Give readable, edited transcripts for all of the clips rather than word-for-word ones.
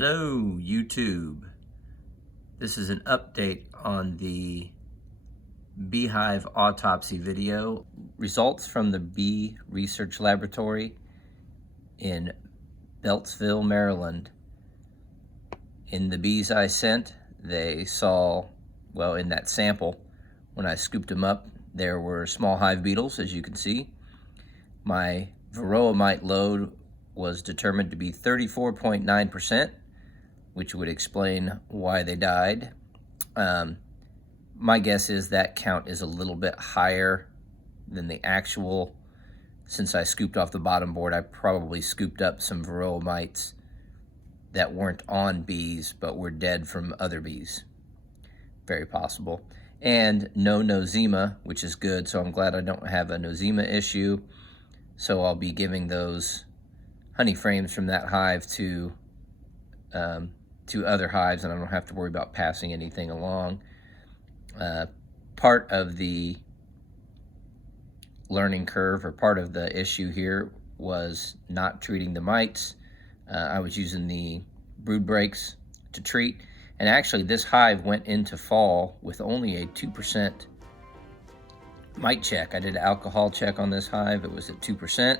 Hello, YouTube. This is an update on the Bee Hive autopsy video. Results from the Bee Research Laboratory in Beltsville, Maryland. In the bees I sent, they saw, well, in that sample, when I scooped them up, there were small hive beetles, as you can see. My varroa mite load was determined to be 34.9%. which would explain why they died. My guess is that count is a little bit higher than the actual. Since I scooped off the bottom board, I probably scooped up some varroa mites that weren't on bees but were dead from other bees. Very possible. And no nosema, which is good, so I'm glad I don't have a nosema issue. So I'll be giving those honey frames from that hive to other hives, and I don't have to worry about passing anything along. Part of the learning curve, or part of the issue here, was not treating the mites. I was using the brood breaks to treat, and actually this hive went into fall with only a 2% mite check. I did an alcohol check on this hive. It was at 2%,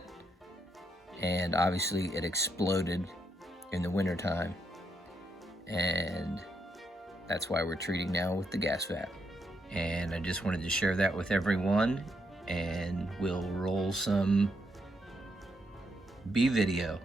and obviously it exploded in the wintertime. And that's why we're treating now with the gas vat. And I just wanted to share that with everyone, and we'll roll some bee video.